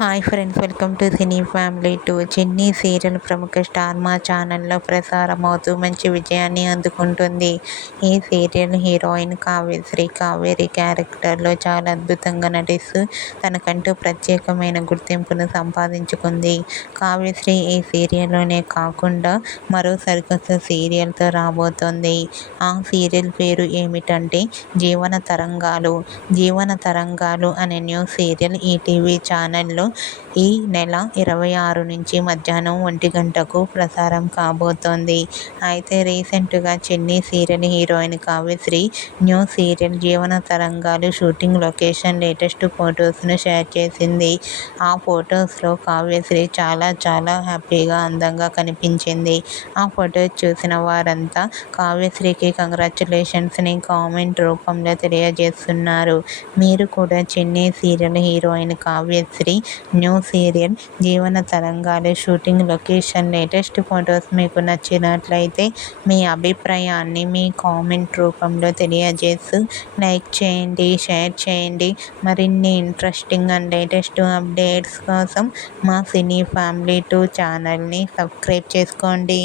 Hi friends, welcome to cine family 2. చిన్ని serial ప్రముఖ star మా ఛానల్లో ప్రసారం అవుతూ మంచి విజయాన్ని అందుకుంటుంది. ఈ సీరియల్ హీరోయిన్ కావ్యశ్రీ కావేరి క్యారెక్టర్లో చాలా అద్భుతంగా నటిస్తూ తనకంటూ ప్రత్యేకమైన గుర్తింపును సంపాదించుకుంది. కావ్యశ్రీ ఈ సీరియల్లోనే కాకుండా మరో సరికొత్త సీరియల్తో రాబోతోంది. ఆ సీరియల్ పేరు ఏమిటంటే జీవన తరంగాలు. జీవన తరంగాలు అనే న్యూ సీరియల్ ఈటీవీ ఛానల్లో ఈ నెల 26 నుంచి మధ్యాహ్నం 1 గంటకు ప్రసారం కాబోతోంది. అయితే రీసెంట్గా చిన్ని serial heroine Kavyasri new serial జీవన తరంగాలు షూటింగ్ లొకేషన్ లేటెస్ట్ ఫొటోస్ను షేర్ చేసింది. ఆ ఫొటోస్లో కావ్యశ్రీ చాలా చాలా హ్యాపీగా అందంగా కనిపించింది. ఆ ఫొటోస్ చూసిన వారంతా కావ్యశ్రీకి కంగ్రాచ్యులేషన్స్ని కామెంట్ రూపంలో తెలియజేస్తున్నారు. మీరు కూడా చిన్ని serial heroine Kavyasri new serial జీవన తరంగాలు షూటింగ్ లొకేషన్ లేటెస్ట్ ఫొటోస్ మీకు నచ్చినట్లయితే మీ అభిప్రాయాన్ని మీ కామెంట్ రూపంలో తెలియజేస్తూ లైక్ చేయండి, షేర్ చేయండి. మరిన్ని ఇంట్రెస్టింగ్ అండ్ లేటెస్ట్ అప్డేట్స్ కోసం మా సినీ ఫ్యామిలీ 2 ఛానల్ని సబ్స్క్రైబ్ చేసుకోండి.